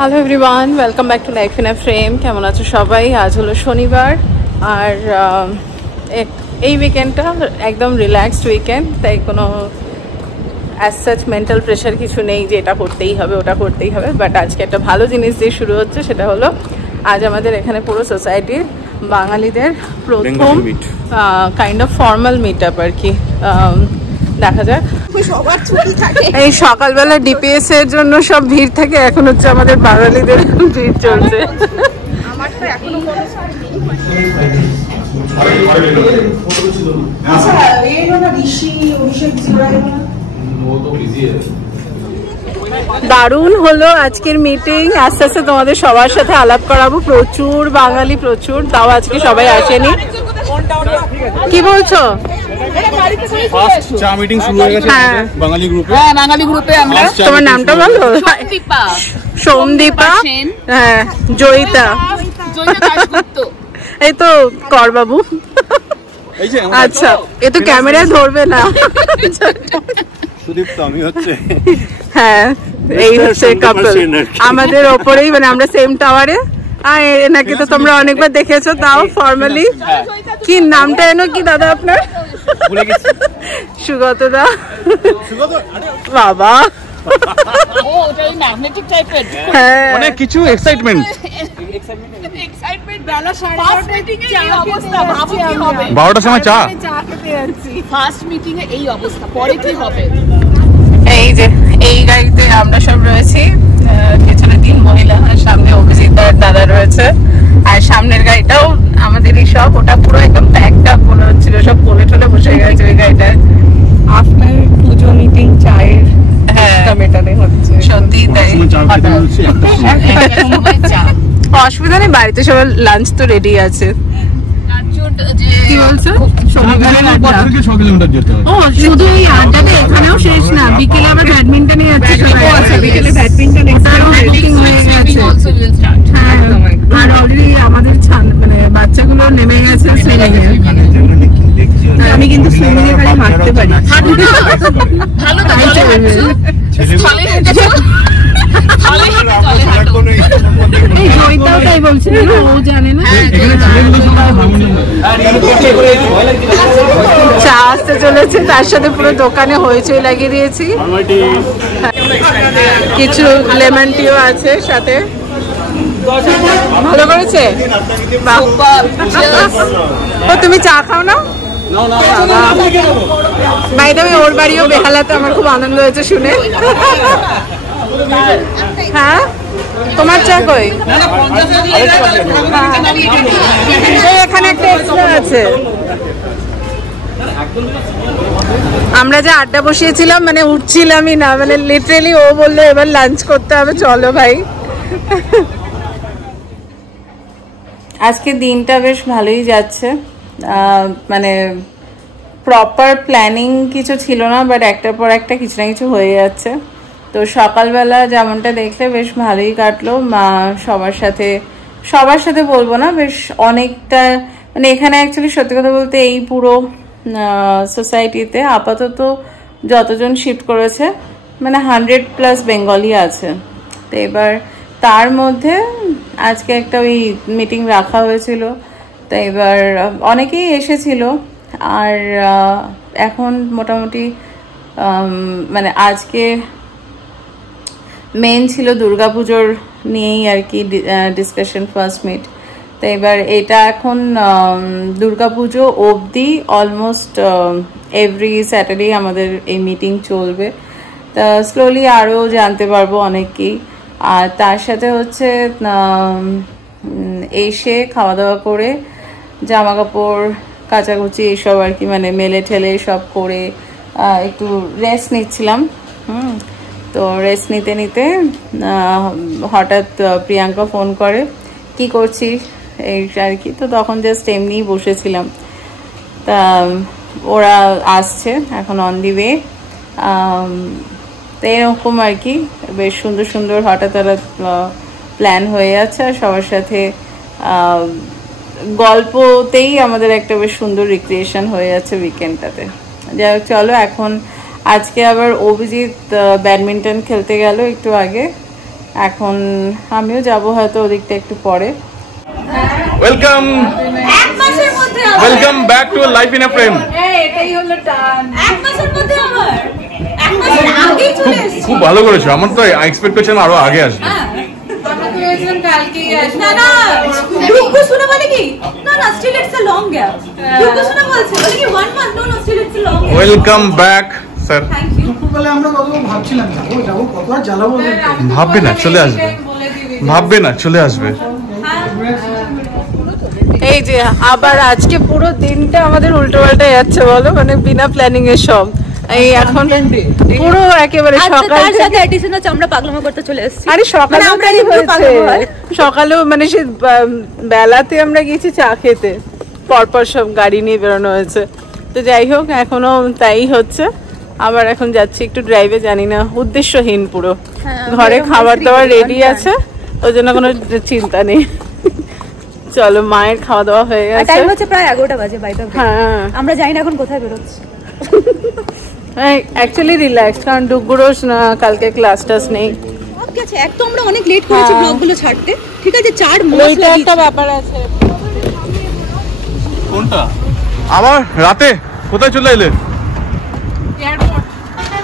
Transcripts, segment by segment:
Hello everyone, welcome back to life in a frame. কেমন আছো সবাই? আজ হলো শনিবার আর এই উইকেন্ডটা একদম রিল্যাক্সড উইকেন্ড, তাই কোনো অ্যাজ সাচ মেন্টাল প্রেশার কিছু নেই যে এটা করতেই হবে ওটা করতেই হবে। বাট আজকে একটা ভালো জিনিস দিয়ে শুরু হচ্ছে, সেটা হলো আজ আমাদের এখানে পুরো সোসাইটির বাঙালিদের প্রথম kind of formal meet up আর কি। দেখা যাক। এই সকালবেলা ডিপিএস এর জন্য সব ভিড় থাকে, এখন হচ্ছে আমাদের বাঙালিদের ভিড় চলছে। দারুণ হলো আজকের মিটিং। আস্তে আস্তে তোমাদের সবার সাথে আলাপ করাবো। প্রচুর বাঙালি, প্রচুর, তাও আজকে সবাই আসেনি। কি বলছো? চা মিটিং শুরু হয়ে গেছে বাঙালি গ্রুপে। বাঙালি গ্রুপে আমরা। তোমার নামটা বলো। সোমদীপা, হ্যাঁ, জয়িতা, এই তো কর বাবু। আচ্ছা, এ তো ক্যামেরায় ধরবে না। সুদীপ তো আমি হচ্ছে, হ্যাঁ, এই হচ্ছে কাপল আমাদের ওপরেই, মানে আমরা সেম টাওয়ারে। আর এনাকে তো তোমরা অনেকবার দেখেছো, তাও ফর্মালি। কি নামটা এনো কি দাদা আপনার? সুগত দা। বাবা অনেক কিছু এক্সাইটমেন্ট। 12টার সময় চা ফার্স্ট মিটিং এ এই অবস্থা, পরে কি হবে? এই যে এই গাড়িতে আমরা সব রয়েছি, পেছনে 3 মহিলা, সামনে অভিজিৎ দাদা রয়েছে, আর সামনের গাড়িটাও আমাদেরই সব। ওটা পুরো একদম প্যাকড আপ মনে হচ্ছিল, সব কোলে টোলে বসে গেছে ওই গাড়িটা। আফটার পুজো মিটিং চায়ের মেটানে হচ্ছে, সত্যি তাই। অসুবিধা নেই, বাড়িতে সবার লাঞ্চ তো রেডি আছে। কি বলছো? ও শুধু এই আড্ডাতে এখানেও শেষ না, বিকেলে আবার ব্যাডমিন্টনে যাচ্ছে সবাই। বিকেলে ব্যাডমিন্টন বুকিং হয়ে গেছে। হ্যাঁ, আর অলরেডি আমাদের মানে বাচ্চাগুলো নেমে গেছে সুইমিং এ। আমি কিন্তু সুইমিং এ খালি হাঁটতে পারি। ভালো তো চলে হাঁটছো, চলে হাঁটছো, চলে হাঁটো। এই জয়িতাও তাই বলছে, ও জানে না। চা আসতে চলেছে, তার সাথে পুরো দোকানে হইচই লাগিয়ে দিয়েছি। কিছু লেমন টিও আছে সাথে। ভালো করেছে। ও তুমি চা খাও না? বাই দ্য ওয়ে, ওর বাড়িও বেহালাতে। আমার খুব আনন্দ হয়েছে শুনে। হ্যাঁ, তোমার চা কই? এখানে একটা এক্সট্রা আছে। আমরা যে আড্ডা বসিয়েছিলাম, মানে উঠছিলামই না, মানে লিটারেলি ও বললো এবার লাঞ্চ করতে হবে, চলো ভাই। আজকে দিনটা বেশ ভালোই যাচ্ছে, মানে প্রপার প্ল্যানিং কিছু ছিল না, বাট একটার পর একটা কিছু না কিছু হয়ে যাচ্ছে। তো সকালবেলা যেমনটা দেখলে বেশ ভালোই কাটলো। সবার সাথে বলবো না, বেশ অনেকটা, মানে এখানে অ্যাকচুয়ালি সত্যি কথা বলতে এই পুরো সোসাইটিতে আপাতত যতজন শিফট করেছে, মানে 100+ বেঙ্গলি আছে। তো এবার তার মধ্যে আজকে একটা ওই মিটিং রাখা হয়েছিল, তো এবার অনেকেই এসেছিল। আর এখন মোটামুটি মানে আজকে মেন ছিল দুর্গাপুজোর নিয়েই আর কি ডিসকাশন, ফার্স্ট মিট। তো এবার এটা এখন দুর্গাপুজো অবধি অলমোস্ট এভরি স্যাটারডে আমাদের এই মিটিং চলবে। তা স্লোলি আরও জানতে পারবো অনেককেই। আর তার সাথে হচ্ছে এসে খাওয়া দাওয়া করে জামা কাপড় কাচাকুচি এইসব আর কি, মানে মেলে ঠেলে সব করে একটু রেস্ট নিচ্ছিলাম। তো রেস্ট নিতে নিতে হঠাৎ প্রিয়াঙ্কা ফোন করে, কি করছিস এই আর কি। তো তখন জাস্ট এমনিই বসেছিলাম। তা ওরা আসছে এখন অন দি ওয়ে। তো এরকম আর কি, বেশ সুন্দর সুন্দর হঠাৎ হঠাৎ প্ল্যান হয়ে যাচ্ছে। আর সবার সাথে গল্পতেই আমাদের একটা বেশ সুন্দর রিক্রিয়েশন হয়ে যাচ্ছে উইকেন্ডটাতে। যাই হোক, চলো এখন আজকে আবার অভিজিৎ ব্যাডমিন্টন খেলতে গেল একটু আগে, এখন আমিও যাব হয়তো ওদিকটা একটু পরে। Welcome welcome back to life in a frame. এটাই হলো টান। খুব ভালো করেছো, আমার তো এক্সপেক্ট করছিলাম আরো আগে আসবে। Welcome back sir. ভাববে না চলে আসবে, ভাববে না চলে আসবে। এই যে আবার আজকে পুরো দিনটা আমাদের উল্টো পাল্টা যাচ্ছে বলো, মানে বিনা প্ল্যানিং এর সব। এই এখন পুরো একেবারে সকাল থেকে আমরা পাগলামো করতে চলে এসেছি। আরে সকালে সকালেও মানে সে বেলাতে আমরা গেছি চা খেতে, পরপর সব গাড়ি নিয়ে বেরোনো হয়েছে। তো যাই হোক এখনো তাই হচ্ছে। আবার এখন যাচ্ছি একটু ড্রাইভে, জানি না উদ্দেশ্যহীন পুরো। ঘরে খাবার দাবার রেডি আছে, ওই জন্য কোনো চিন্তা নেই। চলো, মায়ের খাওয়া দাওয়া হয়ে গেছে, টাইম হচ্ছে প্রায় 11টা বাজে বাইরে। হ্যাঁ আমরা জানি না এখন কোথায় বেরোচ্ছি। অ্যাকচুয়ালি রিল্যাক্স, কারণ ডুগুরোর কালকে ক্লাস টাস নেই। ঠিক আছে, এক তো আমরা অনেক লেট করেছি ব্লগগুলো ছাড়তে, ঠিক আছে 4 মাস ওইটা একটা ব্যাপার আছে। কোনটা? আবার রাতে কোথায় চলে এলে?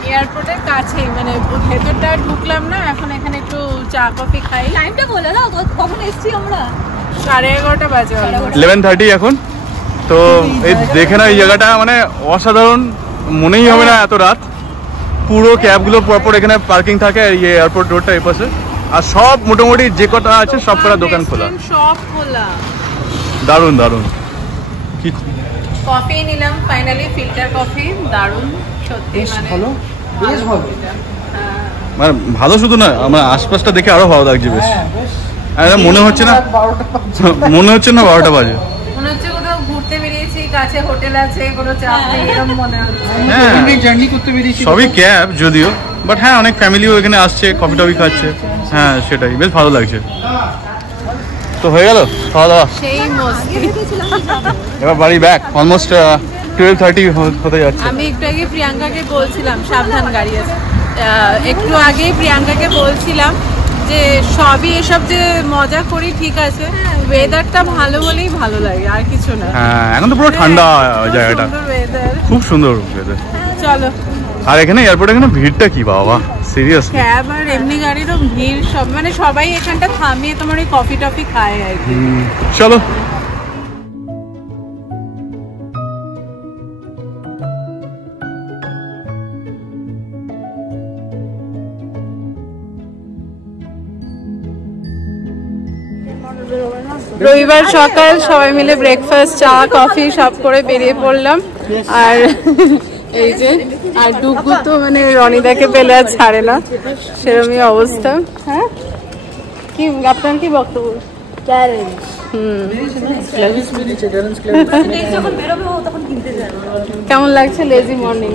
এয়ারপোর্টের কাছেই, মানে ভেতরটা ঢুকলাম না, এখন এখানে একটু চা কফি খাই। টাইমটা বলে দাও, কখন এসেছি আমরা? 11:30 বাজে। 11:30 এখন। তো এই দেখে না, এই জায়গাটা মানে অসাধারণ, মনেই হবে না এত রাত। পুরো ক্যাবগুলো পরপর এখানে পার্কিং থাকে, এই এয়ারপোর্ট রোডটা এই পাশে। আর সব মোটামুটি যে কটা আছে সব কটা দোকান খোলা, সব খোলা। দারুণ দারুণ। কি কফি নিলাম ফাইনালি, ফিল্টার কফি, দারুণ সত্যি, মানে বেশ ভালো। মানে ভালো শুধু না, আমার আশপাশটা দেখে আরো ভালো লাগছে বেশ। মনে হচ্ছে না 12টা বাজে, মনে হচ্ছে কোথাও ঘুরতে বেরিয়েছি, কাছে হোটেল আছে, কোনো চাপ নেই এরকম মনে হচ্ছে। হ্যাঁ জার্নি করতে বেরিয়েছি, সবই ক্যাব যদিও, বাট হ্যাঁ অনেক ফ্যামিলিও এখানে আসছে, কফি টফি খাচ্ছে। হ্যাঁ সেটাই বেশ ভালো লাগছে। তো হয়ে গেল খাওয়া দাওয়া, সেই মস্তি। এবার বাড়ি ব্যাক। অলমোস্ট 12:30 হতে যাচ্ছে। আমি একটু আগে প্রিয়াঙ্কাকে বলছিলাম সাবধান গাড়ি আছে, একটু আগেই প্রিয়াঙ্কাকে বলছিলাম যে সবই এসব যে মজা করি ঠিক আছে, ওয়েদারটা ভালো হলেই ভালো লাগে, আর কিছু না। হ্যাঁ এখন তো পুরো ঠান্ডা জায়গাটা, খুব সুন্দর ওয়েদার। চলো। আর এখানে এয়ারপোর্টে এখানে ভিড়টা কি বাবা, সিরিয়াস। ক্যাব আর এমনি গাড়িরও ভিড়, সব মানে সবাই এখানটা থামিয়ে তোমার ওই কফি টফি খায় আর কি। চলো। রবিবার সকাল সবাই মিলে ব্রেকফাস্ট, চা কফি সব করে বেরিয়ে পড়লাম। আর এই যে আর ডুগু তো মানে রনিদাকে পেলে আর ছাড়ে না, সেরকমই অবস্থা। হ্যাঁ কি আপনার কি বক্তব্য? কেমন লাগছে লেজি মর্নিং?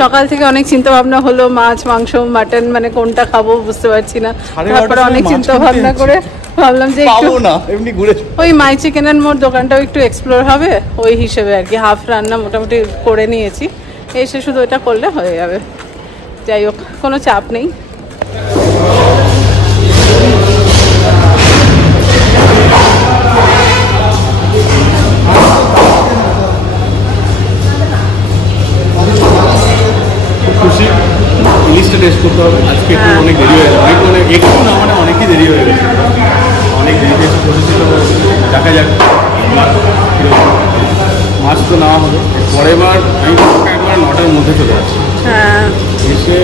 সকাল থেকে অনেক চিন্তা ভাবনা হলো, মাছ মাংস মাটন মানে কোনটা খাবো বুঝতে পারছি না। তারপরে অনেক চিন্তা ভাবনা করে ভাবলাম যে একটু ওই মাই চিকেন এন্ড মোর দোকানটাও একটু এক্সপ্লোর হবে, ওই হিসেবে আর কি। হাফ রান্না মোটামুটি করে নিয়েছি, এসে শুধু এটা করলে হয়ে যাবে। যাই হোক, কোনো চাপ নেই। খুশি, ইলিশটা টেস্ট করতে হবে আজকে। একটু অনেক দেরি হয়ে গেছে, মানে একটু না মানে অনেকই দেরি হয়ে গেছে, অনেক দেরি টেস্ট করেছিল। দেখা যাক মাছ তো নেওয়া হবে। পরের বার আমি একবার 9টার মধ্যে চলে যাচ্ছি, এসে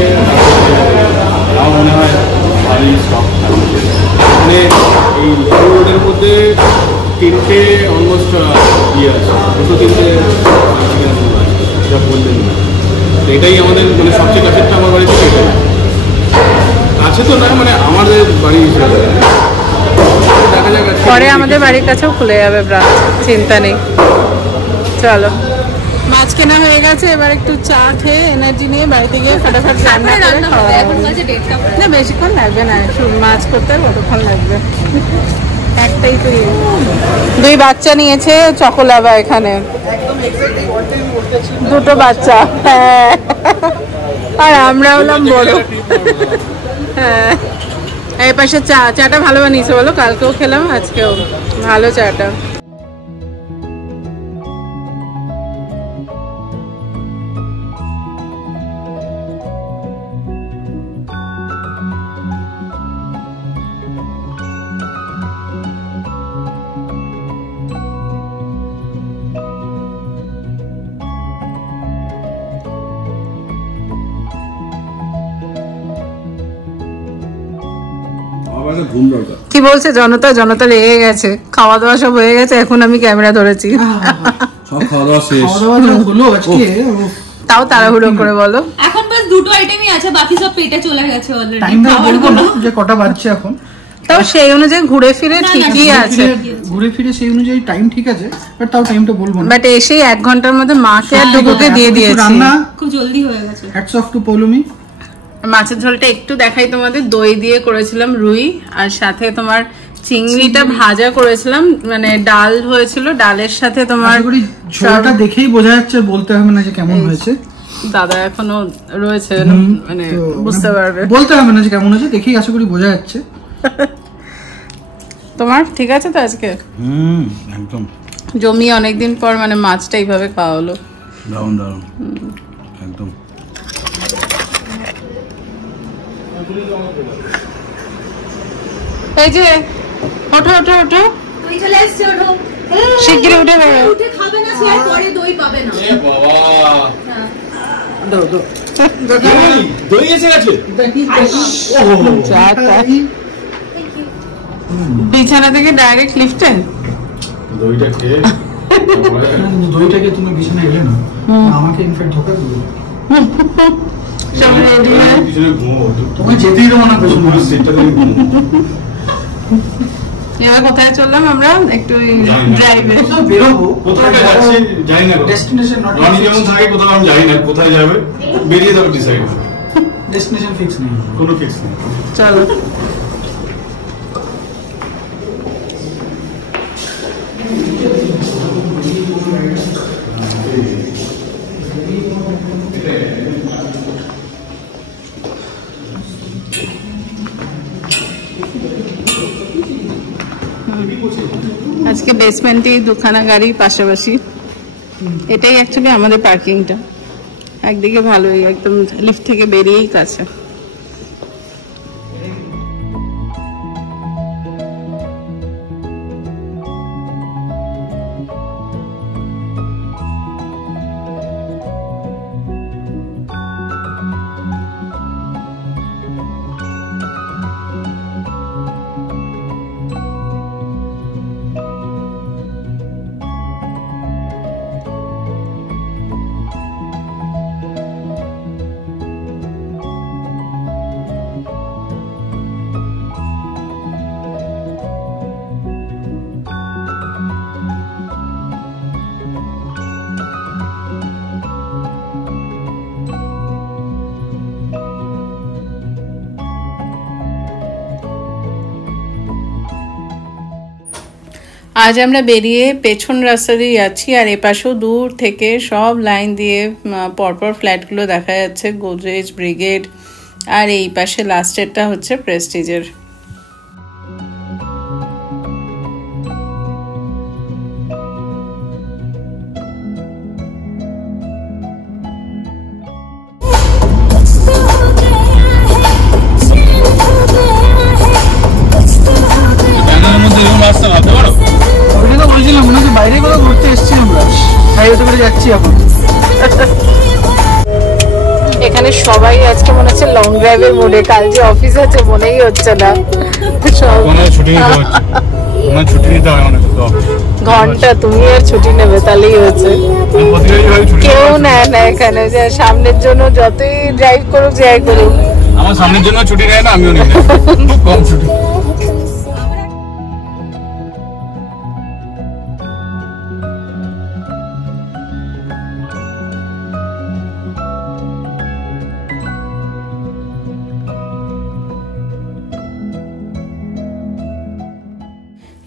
আমার মনে হয় ভালোই স্টক থাকবে। মানে এই রোডের মধ্যে 3টে অলমোস্ট ইয়ে আছে, 2-3টে চিকেন আছে যা বললেন না। এটাই আমাদের মানে সবচেয়ে কাছেরটা আমার বাড়িতে, এটাই কাছে তো না মানে আমাদের বাড়ি হিসাবে। দেখা যাক পরে আমাদের বাড়ির কাছেও খুলে যাবে, চিন্তা নেই। চলো, মাছ কেনা হয়ে গেছে, এবার একটু চা খেয়ে এনার্জি নিয়ে বাড়িতে গিয়ে ফটাফট রান্না করে খাওয়া হবে। না বেশিক্ষণ লাগবে না, মাছ করতে কতক্ষণ লাগবে? একটাই তো। 2 বাচ্চা নিয়েছে চকোলাভা এখানে। দুটো বাচ্চা, হ্যাঁ, আর আমরা হলাম বড়। হ্যাঁ, এই পাশে চাটা ভালো বানিয়েছে বলো, কালকেও খেলাম আজকেও ভালো চাটা। কি বলছে জনতা? জনতা লেগে গেছে, খাওয়া দাওয়া সব হয়ে গেছে, এখন আমি ক্যামেরা ধরেছি। সব খাওয়া দাওয়া শেষ, তাও তাড়াহুড়ো করে বলো। এখন বাস দুটো আইটেমই আছে, বাকি সব পেটে চলে গেছে অলরেডি। টাইমটা বলবো না যে কটা বাজছে এখন, তাও সেই অনুযায়ী ঘুরে ফিরে ঠিকই আছে, ঘুরে ফিরে সেই অনুযায়ী টাইম ঠিক আছে, বাট তাও টাইমটা বলবো না। বাট এসেই 1 ঘন্টার মধ্যে মাকে আর ডুবুকে দিয়ে দিয়েছি। রান্না খুব জলদি হয়ে গেছে। Hats off to Poulomi. মাছের ঝোলটা একটু দেখাই তোমাদের, দই দিয়ে করেছিলাম রুই, আর সাথে তোমার চিংড়িটা ভাজা করেছিলাম, মানে ডাল হয়েছিল, ডালের সাথে তোমার ঝোলটা দেখেই বোঝা যাচ্ছে, বলতে হবে না যে কেমন হয়েছে। দাদা এখনো রয়েছে, মানে বুঝতে পারবে, বলতে হবে না যে কেমন হয়েছে, দেখেই আশা করি বোঝা যাচ্ছে। তোমার ঠিক আছে তো আজকে? একদম জমি অনেকদিন পর মানে মাছটা এইভাবে খাওয়া হলো, দারুণ দারুণ একদম। এই যে ওঠো ওঠো ওঠো, তুই চলে এসেছিস, ওঠো শিগগিরই উঠে পড়ো। উঠে খাবে না, সে আর পরে দই পাবে না। এ বাবা, দাও দাও, দই এসে গেছে। বিছানা থেকে ডাইরেক্ট লিফটে দইটা খেয়ে দইটাকে তুমি বিছানায় এলে না, আমাকে ইনফ্যাক্ট ধোকা দিবে। সব রেডি হয়ে পিছনে ঘুমো, তোমায় যেতেই দেবো না পেছনে। সেটা তুমি ঘুমো। এবার কোথায় চললাম আমরা? একটু ড্রাইভে কোথাও বেরোবো, কোথায় যাচ্ছি জানি না, ডেস্টিনেশন নট রনি যেমন থাকে কোথাও আমি জানি না কোথায় যাবে, বেরিয়ে যাবে ডিসাইড, ডেস্টিনেশন ফিক্স নেই, কোনো ফিক্স নেই। চলো। আজকে বেসমেন্টে দুখানা গাড়ি পাশাপাশি, এটাই অ্যাকচুয়ালি আমাদের পার্কিংটা, একদিকে ভালোই, একদম লিফট থেকে বেরিয়েই কাছে। আজ আমরা বেরিয়ে পেছন রাস্তা দিয়ে যাচ্ছি, আর এপাশেও দূর থেকে সব লাইন দিয়ে পরপর ফ্ল্যাটগুলো দেখা যাচ্ছে, গোদরেজ, ব্রিগেড, আর এই পাশে লাস্টেরটা হচ্ছে প্রেস্টিজের। বলছিলাম মনে হচ্ছে বাইরে কোথাও ঘুরতে এসেছি আমরা, হাইওয়েতে করে যাচ্ছি এখন। এখানে সবাই আজকে মনে হচ্ছে লং ড্রাইভের মোডে, কাল যে অফিস আছে মনেই হচ্ছে না। ঘন্টা তুমি আর ছুটি নেবে তাহলেই হচ্ছে, কেউ নেয় না এখানে, যে সামনের জন্য যতই ড্রাইভ করুক যাই করুক, আমার সামনের জন্য ছুটি নেয় না, আমিও নিই না, খুব কম ছুটি।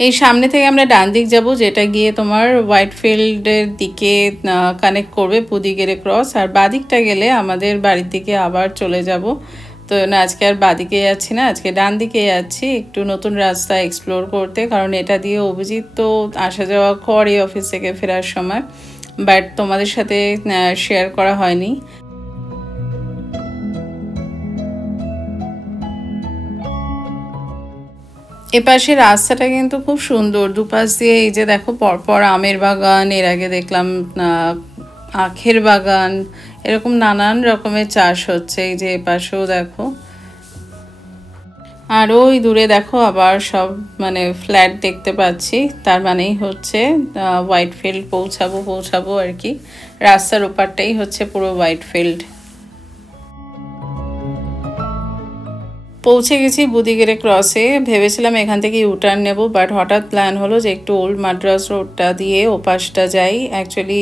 এই সামনে থেকে আমরা ডান দিক যাব, যেটা গিয়ে তোমার হোয়াইটফিল্ডের দিকে কানেক্ট করবে পুদিগেরে ক্রস। আর বাদিকটা গেলে আমাদের বাড়ির দিকে আবার চলে যাব। তো না, আজকে আর বাদিকে যাচ্ছি না, আজকে ডান দিকে যাচ্ছি একটু নতুন রাস্তা এক্সপ্লোর করতে। কারণ এটা দিয়ে অভিজিৎ তো আসা যাওয়া করে অফিস থেকে ফেরার সময়, বাট তোমাদের সাথে শেয়ার করা হয়নি। এপাশে রাস্তাটা কিন্তু খুব সুন্দর, দুপাশ দিয়ে এই যে দেখো পরপর আমের বাগান, এর আগে দেখলাম আখের বাগান, এরকম নানান রকমের চাষ হচ্ছে। এই যে এপাশেও দেখো, আর ওই দূরে দেখো আবার সব মানে ফ্ল্যাট দেখতে পাচ্ছি, তার মানেই হচ্ছে হোয়াইটফিল্ড পৌঁছাবো আর কি। রাস্তার ওপারটাই হচ্ছে পুরো হোয়াইটফিল্ড। পৌঁছে গেছি বুদিগেরে ক্রসে। ভেবেছিলাম এখান থেকে ইউটার্ন নেব, বাট হঠাৎ প্ল্যান হলো যে একটু ওল্ড মাদ্রাস রোডটা দিয়ে ওপাশটা যাই। অ্যাকচুয়ালি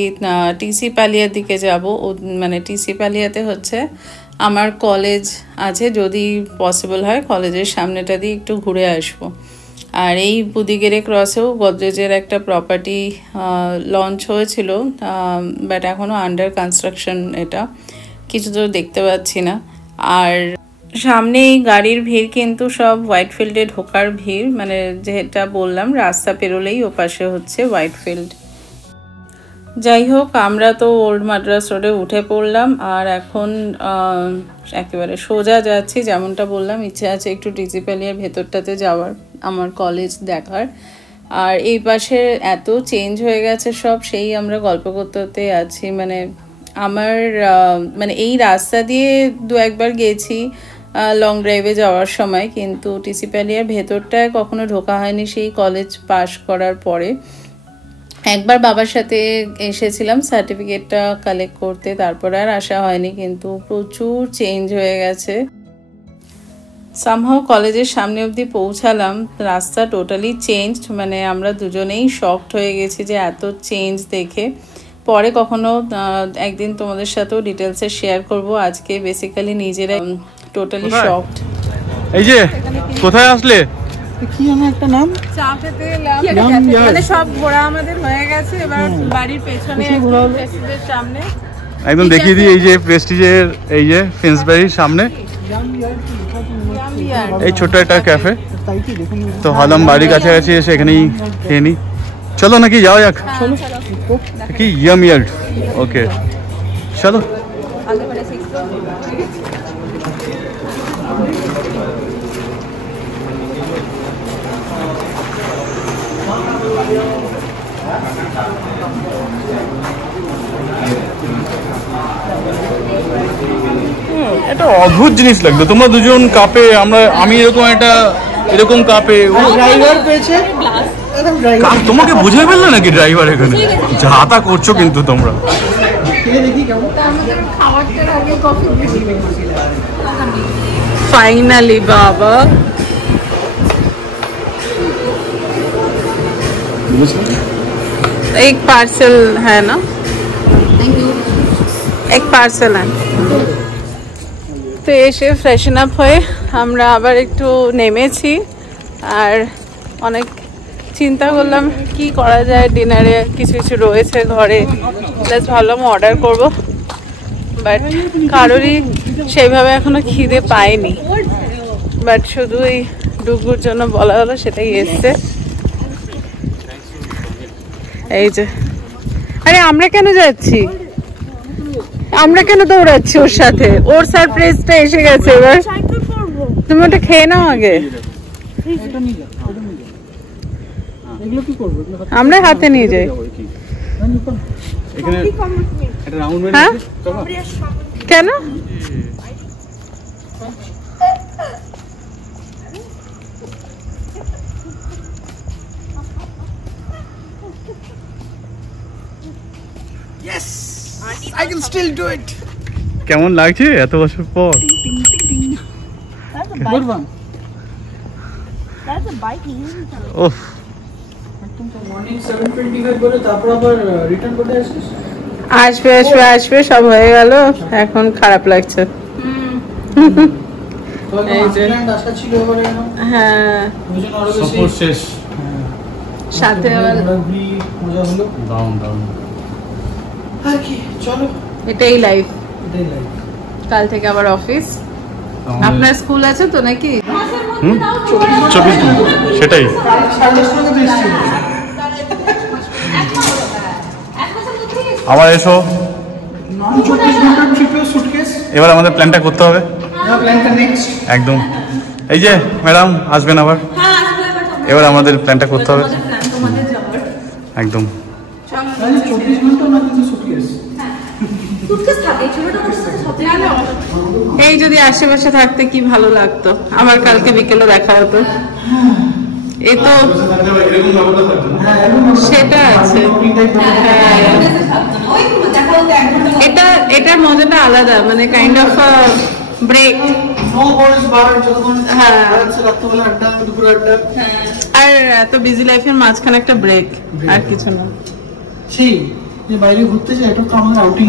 টিসি পালিয়ার দিকে যাব, মানে টিসি পালিয়াতে হচ্ছে আমার কলেজ আছে, যদি পসিবল হয় কলেজের সামনেটা দিয়ে একটু ঘুরে আসবো। আর এই বুদিগেরে ক্রসেও গোদরেজের একটা প্রপার্টি লঞ্চ হয়েছিল, বাট এখনও আন্ডার কনস্ট্রাকশন, এটা কিছু তো দেখতে পাচ্ছি না। আর সামনে এই গাড়ির ভিড় কিন্তু সব হোয়াইটফিল্ডে ঢোকার ভিড়, মানে যেটা বললাম রাস্তা পেরোলেই ওপাশে হচ্ছে হোয়াইটফিল্ড। যাই হোক, আমরা তো ওল্ড মাদ্রাস রোডে উঠে পড়লাম, আর এখন একেবারে সোজা যাচ্ছি। যেমনটা বললাম, ইচ্ছে আছে একটু টিসি পালিয়ার ভেতরটাতে যাওয়ার, আমার কলেজ দেখার। আর এই পাশে এত চেঞ্জ হয়ে গেছে সব, সেই আমরা গল্প করতে আছি। মানে আমার মানে এই রাস্তা দিয়ে দু একবার গেছি লং ড্রাইভে যাওয়ার সময়, কিন্তু টিসি পালিয়ার ভেতরটায় কখনো ঢোকা হয়নি সেই কলেজ পাশ করার পরে। একবার বাবার সাথে এসেছিলাম সার্টিফিকেটটা কালেক্ট করতে, তারপর আর আসা হয়নি, কিন্তু প্রচুর চেঞ্জ হয়ে গেছে। সামহাও কলেজের সামনে অবধি পৌঁছালাম, রাস্তা টোটালি চেঞ্জড, মানে আমরা দুজনেই শকড হয়ে গেছি যে এত চেঞ্জ দেখে। পরে কখনো একদিন তোমাদের সাথেও ডিটেলসে শেয়ার করব, আজকে বেসিক্যালি নিজেরা টোটালি শকড। এই যে কোথায় আসলে? কি আমার একটা নাম চা খেতে এলাম, মানে সব ঘোরা আমাদের হয়ে গেছে, এবার বাড়ির পেছনে প্রেস্টিজের সামনে একদম দেখিয়ে দিই। এই যে প্রেস্টিজের, এই যে ফিন্সবারির সামনে এই ছোট্ট একটা ক্যাফে। তো হালাম বাড়ির কাছাকাছি এসে এখানেই খেয়ে নিই। চলো নাকি যাওয়া যাক? কি ইয়াম ইয়ার্ড, ওকে চলো। এটা অদ্ভুত জিনিস লাগলো, তোমরা দুজন কাপে, আমি এরকম কাপে। ড্রাইভার পেয়েছে, তোমাকে বুঝে ফেললো নাকি ড্রাইভার? এখানে যা তা করছো কিন্তু তোমরা। फाइनली बाबा एक पार्सल है ना, एक पार्सल है। তো এসে ফ্রেশন আপ হয়ে আমরা আবার একটু নেমেছি, আর অনেক চিন্তা করলাম কি করা যায়, ডিনারে কিছু কিছু রয়েছে ঘরে, প্লাস ভাবলাম অর্ডার করব, বাট কারোরই সেইভাবে এখনো খিদে পায়নি, বাট শুধু এই ডুগুর জন্য বলা হলো, সেটাই এসছে। এই যে, আরে আমরা কেন যাচ্ছি, আমরা কেন দৌড়াচ্ছি ওর সাথে, ওর সারপ্রাইজটা এসে গেছে, এবার তুমি ওটা খেয়ে নাও আগে, আমরা হাতে নিয়ে যাই। হ্যাঁ কেন? I can still do it. কেমন লাগছে এত বছর পর? Good one. That's a bike. Oh, Morning 7:25 করে তারপর আবার রিটার্ন করতে আসিস? আসবে আসবে আসবে, সব হয়ে গেল, এখন খারাপ লাগছে। এই যে আশা ছিল এবারে, হ্যাঁ দুজন আরো সফর বেশি শেষ। সাথে আবার মজা হলো। দারুণ দারুণ। আর কি, চলো এটাই লাইফ। এটাই লাইফ। কাল থেকে আবার অফিস। আপনার স্কুল আছে তো নাকি? 24 দিন সেটাই। 10:30 টাকা তো এসছি। আবার এসো। 24 ঘন্টার ট্রিপের সুটকেস। এবার আমাদের প্ল্যানটা করতে হবে প্ল্যানটা নেক্সট। একদম। এই যে ম্যাডাম আসবেন আবার, এবার আমাদের প্ল্যানটা করতে হবে একদম। 24 ঘন্টা না কিন্তু সুটকেস। এই যদি আশেপাশে থাকতে কি ভালো লাগতো, আমার কালকে বিকেলে দেখা হতো। এই তো সেটা আছে, এটার মজাটা আলাদা, মানে কাইন্ড অফ ব্রেক। আর এত বিজি লাইফের মাঝখানে একটা ব্রেক, আর কিছু না। সেই যে বাইরে ঘুরতে যাই, এটা তো আমাদের আউটিং।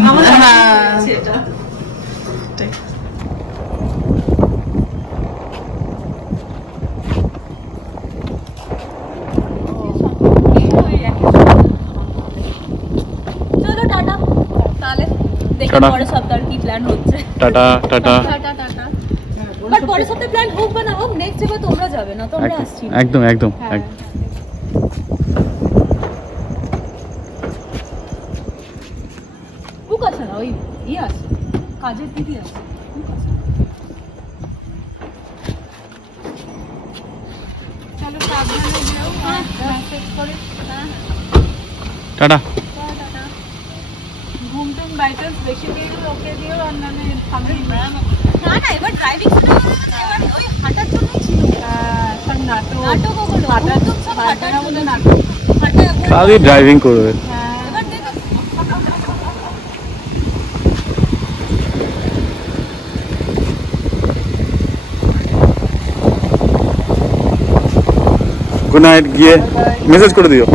সেটা পরের সপ্তাহে কি প্ল্যান হচ্ছে। Tata tata. বাট পরের সপ্তাহে প্ল্যান হোক বা না হোক, নেক্সট ডে তোমরা যাবে না, তোমরা আসছি। একদম একদম। বুক আছে না, ওই ইয়ে আছে, কাজের দিদি আছে, বুক আছে। চলো সাবধানে যেও, মেসেজ করে। টাটা। ঘুমটুম বাইটাস বেশি দিয়ে ওকে দিও, আর না না এবার ড্রাইভিং এবার ওই হাঁটার জন্যই ছিল। সব নাটক ওগুলো হাঁটার সব হাঁটার বলে নাটক। খালি ড্রাইভিং করবে। এবার দেখো গুড নাইট, গিয়ে মেসেজ করে দিও।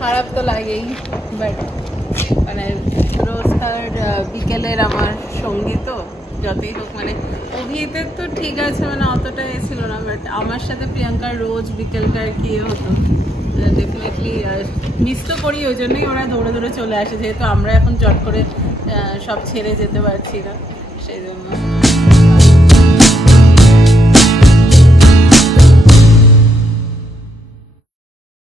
খারাপ তো লাগেই, বাট মানে রোজকার বিকেলের আমার সঙ্গী তো যতই হোক, মানে অভিজিতের তো ঠিক আছে, মানে অতটা এ ছিল না, বাট আমার সাথে প্রিয়াঙ্কার রোজ বিকেলটার কি হতো, ডেফিনেটলি মিস তো করি। ওই জন্যই ওরা দৌড়ে দৌড়ে চলে আসে, যেহেতু আমরা এখন চট করে সব ছেড়ে যেতে পারছি না, সেই জন্য।